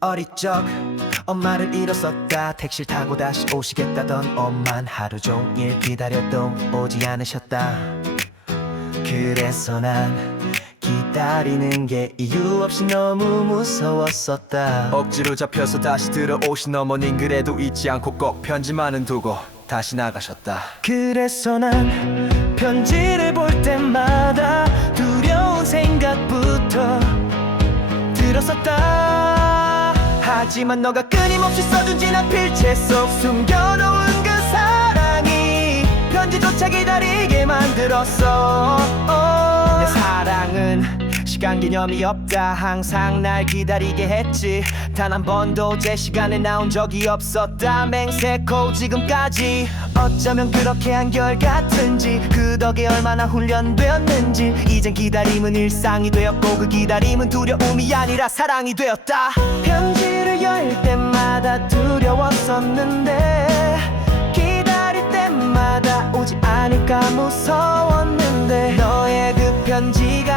어릴 적. 엄마를 잃었었다. 택시를 타고 다시 오시겠다던 엄만 하루 종일 기다려도 오지 않으셨다. 그래서 난 기다리는 게 이유 없이 너무 무서웠었다. 억지로 잡혀서 다시 들어오신 어머님 그래도 잊지 않고 꼭 편지만은 두고 다시 나가셨다. 그래서 난 편지를 볼 때마다 두려운 생각부터 들었었다 하지만 너가 끊임없이 써준 진한 필체 속 숨겨놓은 그 사랑이 편지조차 기다리게 만들었어 시간 개념이 없다. 항상 날 기다리게 했지. 단 한 번도 제 시간에 나온 적이 없었다. 맹세코 지금까지. 어쩌면 그렇게 한결 같은지. 그 덕에 얼마나 훈련되었는지. 이젠 기다림은 일상이 되었고 그 기다림은 두려움이 아니라 사랑이 되었다. 편지를 열 때마다 두려웠었는데. 기다릴 때마다 오지 않을까 무서웠는데. 너의 그 편지가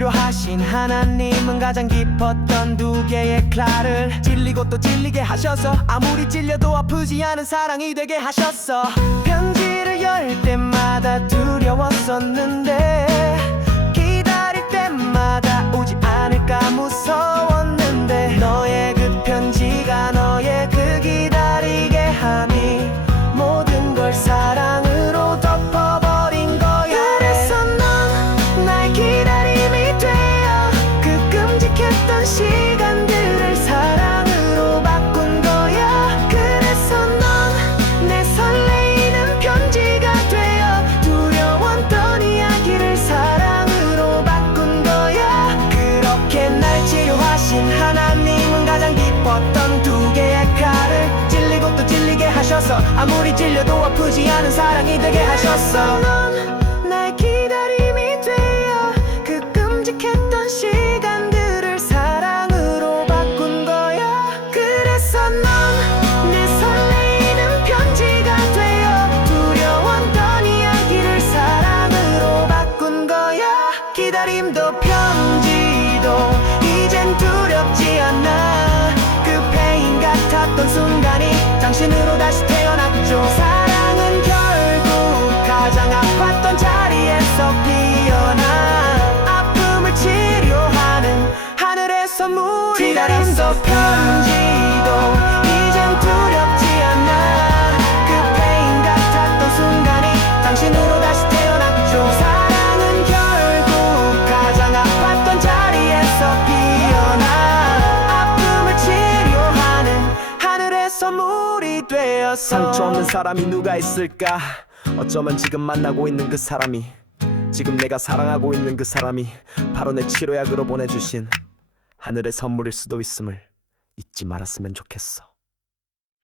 날 치료하신 하나님은 가장 깊었던 두 개의 클라를 찔리고 또 찔리게 하셔서 아무리 찔려도 아프지 않은 사랑이 되게 하셨어. 편지를 열 때마다 두려웠었는데 하셔서 아무리 찔려도 아프지 않은 사랑이 되게 하셨어. 넌 나의 기다림이 되어 그 끔찍했던 시간들을 사랑으로 바꾼 거야. 그래서 넌 내 설레이는 편지가 되어 두려웠던 이야기를 사랑으로 바꾼 거야. 기다림도 편지도 이젠 두렵지 않아. 그 페인 같았던 순간이 당신으로 다시 선물 기다림도 편지도 이젠 두렵지 않아. 그 페인 같았던 순간이 당신으로 다시 태어났죠. 사랑은 결국 가장 아팠던 자리에서 피어나. 아픔을 치료하는 하늘의 선물이 되었어 상처 없는 사람이 누가 있을까? 어쩌면 지금 만나고 있는 그 사람이. 지금 내가 사랑하고 있는 그 사람이 바로 내 치료약으로 보내주신 하늘의 선물일 수도 있음을 잊지 말았으면 좋겠어